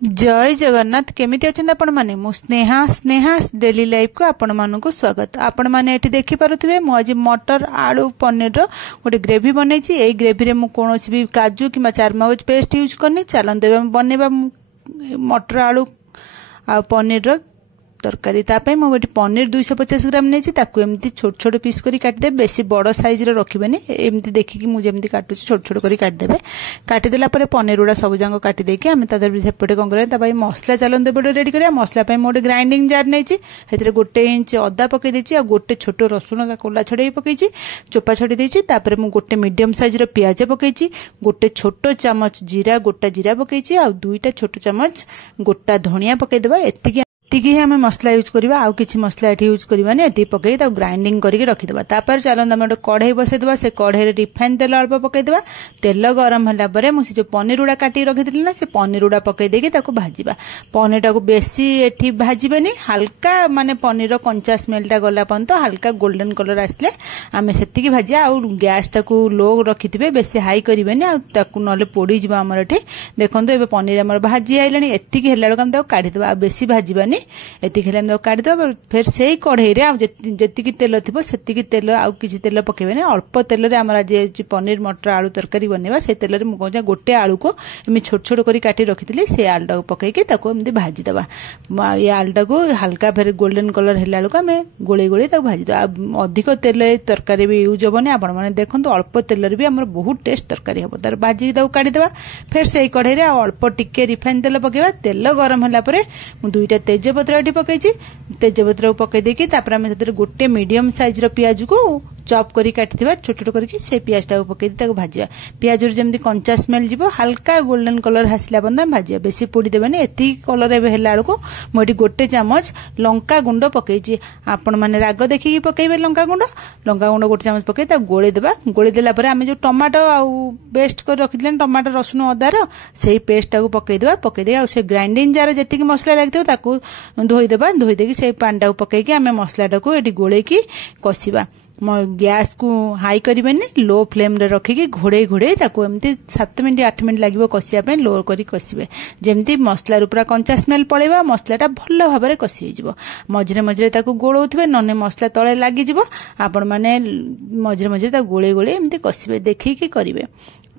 जय जगन्नाथ केमिति अछन आपण माने मु स्नेहा स्नेहा डेली लाइफ को आपण मानकु स्वागत। आपण माने एठी देखि पारुथिबे मु आज मटर आलू पनीर रो गोटे ग्रेवी बनैछि। एई ग्रेवी रे मु कोनोसी भी काजू किबा चारमगज पेस्ट यूज करनी। चलन देबे बनेबा मटर आलू आ पनीर रो तरकारी। तापे मु एठी पनीर 250 ग्राम नेछि। ताकू एमती छोट छोट पीस करी काट दे, बेसी बड़ साइज रो रखिबेनी। एमती देखि कि मु जेमती काटु छोट छोट करी काट देबे। काटी देला परे पनीर उडा सब जांग काटी देके हम तादर सेपटे कोन करे तापे मसला चालन देबे रेडी करिया। मसला पय मोटे ग्राइंडिंग जार नेछि। हेतरे 1 इंच अदा पकै देछि आ गोटे छोट रसुन का कोला छडै पकैछि, चोपा छडी देछि। तापरे मु गोटे मीडियम साइज रो प्याज पकैछि, गोटे छोट चमच जीरा गोटा जीरा पकैछि आ 2टा छोट चमच गोटा धनिया पकै देबा। एतिकी हमें मसला यूज करवा, आउ किछि मसला एठी यूज करबानी। एति पकई ता ग्राइंडिंग करके रखि देबा। तापर चलन हम कढ़ाई बसे देबा। से कढ़ाई रे रिफाइन तेल अल्प पकई देबा। तेल गरम होला परे मु से जो पनीर उडा काटी रखिथिली ना, से पनीर उडा पकई देके ताको भाजीबा। पनीर टाको बेसी एठी भाजीबेनी, हल्का माने पनीर रो कंचा स्मेल टा गला पंत हल्का गोल्डन कलर आसले आमे सेतिकी भाजिया। आ गैस टाको लो रखिथिबे, बेसी हाई करिबेनी आ ताको नले पोडी जिबा। हमर एठी देखंतो एबे पनीर हमर भाजी आइलानी। एतिकी हेला लक हम ताको काढी देबा, बेसी भाजीबानी। एति खेले हम काटी दो। फिर से कढ़ाई रे जेतिकी तेल थिबो सेतिकी तेल आउ किछि तेल पकेबेनी। अल्प तेल रे हमर आज पनीर मटर आलू तरकारी बनेबा। से तेल रे मु कहजा गोटे आलू को एमि छोट छोट करी काटी रखिथिली। से आलू को पकेके ताको एमि भाजी देबा। ये आलू को हल्का फिर गोल्डन कलर हेला लक हमें गोळे गोळे ताको भाजी दो। अधिक तेल तरकारी भी यूज होबनी। आपण माने देखंतु अल्प तेल रे भी हमर बहुत टेस्ट तरकारी होबो। तार भाजी ताको काटी देबा। फिर से कढ़ाई रे अल्प टिके रिफाइन तेल पकेबा। तेल गरम होला परे मु 2टा तेजपत्र पकई तेजपत्र पकई देकी तापर हम गोटे मीडियम साइज रो प्याज को चॉप करी काटिथिबा छोट छोट करके। से प्याज टा पकई ताको भाजिबा। प्याज रो जेमती कंचा स्मेल जीवो, हल्का गोल्डन कलर हसला बंदा भाजिबा। बेसी पोड़ी देबानी। एती कलर एबे हेला को मोटी गोटे चमच लंका गुंड पकईची। आपण माने राग देखि पकईबे। लंका गुंड गोटे चमच पकई ता गोळे देबा। गोळे देला परे हम जो टमाटो आ पेस्ट कर रखितले टमाटो रसुन अदा रो सेही पेस्ट टा को पकई देबा। पकई दे आ से ग्राइंडिंग जार जेतिकी मसला लागथिबो ताको धोई देबा। धोई देकी से पानी टा पकईकी हमें मसला टा को एटी गोळे की कसिबा। गैस को हाई करिबेनी, लो फ्लेम रे रखिकी घोड़े घोड़े ताको एमती 7 मिनिट 8 मिनिट लागिबो कसिया पे। लो करी कसिबे जेमती मसला रो पूरा कंचा स्मेल पळेबा। मसलाटा भल्ल भाबरे कसी हिजिबो। मझरे मझरे ताको गोळौथबे, नने मसला तळे लागि जिवो। आपण माने मझरे मझरे ता गोळे गोळे एमती कसिबे देखिकी करिवे।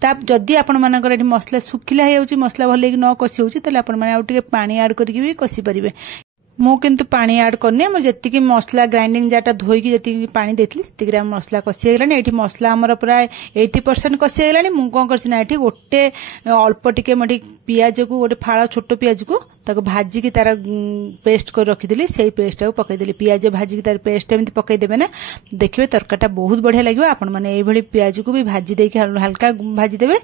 ताप जदि आपण मानकर एठी मसला सुखिला हे होची, मसला भले न कसी होची, तले आपण माने आ टिके पानी ऐड करके भी कसी परिबे। मु किंतु पानी ऐड करनी। मु जेतिकी मसला ग्राइंडिंग जाटा धोईकी जेतिकी पानी देथली सेतिकी मसला कसी गेलानी। एठी मसला हमर प्राय 80% कसी गेलानी। मु कोन करछि ना एठी गोटे अल्प टिके मठी पियाज को गोटे फाळा छोट पियाज को ताको भाजी की तार पेस्ट कर रखिदिली। सेही पेस्ट को पकई देली। पियाज भाजी की तार पेस्ट एमती पकई देबे ना, देखिबे तरकाटा बहुत बढ़िया लागिबो। आपण माने एई भली पियाज को भी भाजी देके हल्का भाजी देबे।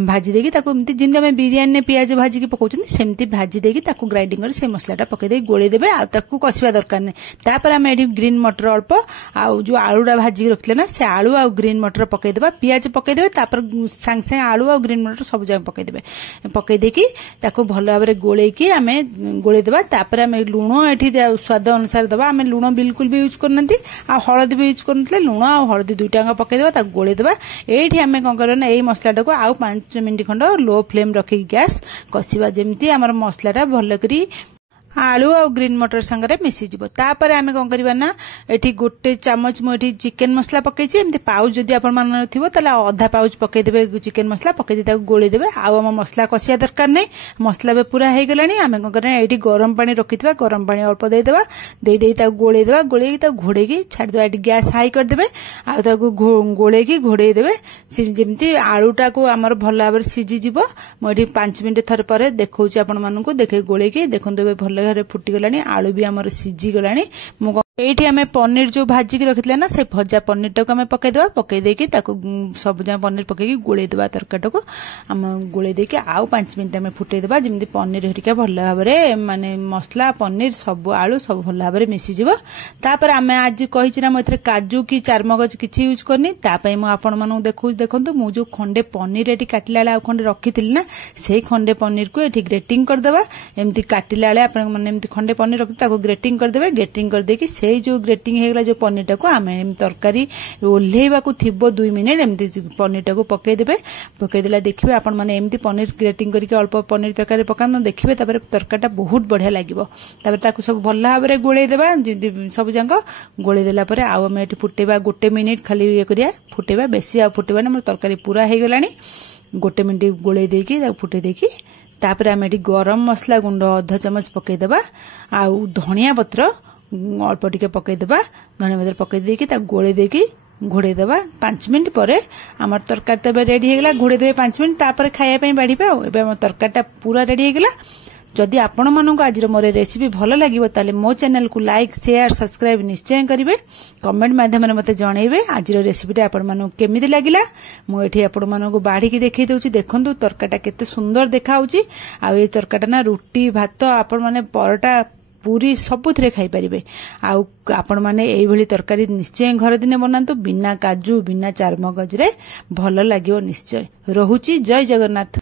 भाजी देकी ताको एमती जिंदा में बिरयानी ने पियाज भाजी की पकोचनी सेमती भाजी देकी ताको ग्राइंडिंग कर से मसलाटा पकई दे गोळे देबे। आ ताको कसिबा दरकार नै। तापर हम एठी ग्रीन मटर अल्प आ जो आलूडा भाजी रखले ना, से आलू आ ग्रीन मटर पकई देबा। पियाज पकई देबे। तापर सांग सांग आलू आ ग्रीन मटर सब जग पकई देबे। पकई देकी ताको भलो भाबरे गोळे की हमें गोळे देबा। तापर हम लूण एठी स्वाद अनुसार देबा। हमें लूण बिल्कुल भी यूज करनती आ हळदी भी यूज करनतले। लूण आ हळदी दुईटांगा पकई देबा, ताको गोळे देबा। एठी हमें कोन करना, एई मसलाटा को आ 5 मिनिट खंड लो फ्लेम रखी गैस कसिबा। जेमती हमर मसलाटा भलो करी आलू आ ग्रीन मटर संगे मिसी जिवो। तापर आमे कोन करबा ना, एठी गोटे चमच मु एठी चिकन मसला पकैछि। एमती पाउच जदि आपण मन थिबो तले आधा पाउच पकै देबे चिकन मसला। पकै दिता गोळे देबे। आ हम मसला कसिया दरकार नै। मसला बे पूरा हे गेलानी। आमे कोन करना, एठी गरम पानी रखितबा। गरम पानी अल्प दे देबा। दे ता गोळे देबा। गोळे की ता घोड़े की छाड़ देबा। एठी गैस हाई कर देबे। आ ताको गोळे की घोड़े देबे। जेमती आलूटा को हमर भलो भाबरे सिजी जिवो। मु एठी 5 मिनिट थरे परे देखौछि आपण मानकु। देखे गोळे की देखन देबे भलो घरे फुटी गलानी। आलू भी हमर सिजी गलानी। मु एठी हमें पनीर जो भाजी की रखितले ना, से भजा पनीर टाको हमें पकई देबा। पकई देकी ताको सब जा पनीर पकई गोळे देबा। तरकाटा को हम गोळे देकी आउ 5 मिनिट हमें फुटै देबा। जेमती पनीर हरिका भलो भाबरे माने मसला पनीर सब आलू सब भलो भाबरे मिसी जिवो। तापर हमें आज कहिछि ना, मथरे काजू की चारमगज किछि यूज करनी। तापय मु आपण मानु देखंतु मु जो खंडे पनीर एठी काटिला आ खंडे रखिथिली ना, सेही खंडे पनीर को एठी ग्रेटिंग कर देबा। एमती काटिला आपण माने एमती खंडे पनीर रखि ताको ग्रेटिंग कर देबे। ग्रेटिंग कर देकी सेई जो ग्रेटिंग हेगला जो पनीर टाको आमे तरकारी ओल्हेइबा को थिबो 2 मिनिट एमती पनीर टाको पकई देबे पकई देला देखिबे आपण माने एमती पनीर ग्रेटिंग करके अल्प पनीर तरकारी पकानो देखिबे तापर तरकाटा बहुत बढ़िया लागिबो तापर ताको सब भल्ला भाबरे गोळेइ देबा सब जांक गोळेइ देला परे आ हम एठी फुटेबा 1 मिनिट खाली ये करिया फुटेबा बेसी आ फुटेबा ना तरकारी पूरा हे गलानी 1 मिनिट गोळेइ देकी ताको फुटे देकी तापर आम एठी गरम मसला गुंड 1/2 चमच पकई देबा आ धनिया पत्र अल्प टिके पकई देबा धनिया पत्र पकई देकी ता गोळेइ देकी घोड़े देबा 5 मिनिट परे हमर तरकारी तबे रेडी हेगला घोड़े देबे 5 मिनिट तापर खाया पई बाढीबे एबे हमर तरकारीटा पूरा रेडी हेगला जदि आपण मानक आज मोर रेसिपी भल लागिबो ताले मो चैनल को लाइक शेयर सब्सक्राइब निश्चय करिवे कमेंट माध्यम रे मते जणैबे आज रेसिपीटा आपण मानक केमिति लागिला मो एठी आपण मानक बाढी की देखै दउची देखंतु तरकाटा केते सुंदर देखा होची आ ए तरकाटा ना रोटी भात आपण माने परोटा पूरी सबुथरे खाई परिबे आपण माने एई भली तरकारी निश्चय घर दिने बनांतु बिना काजू बिना चारमगज रे भल लागियो निश्चय रहुची जय जगन्नाथ।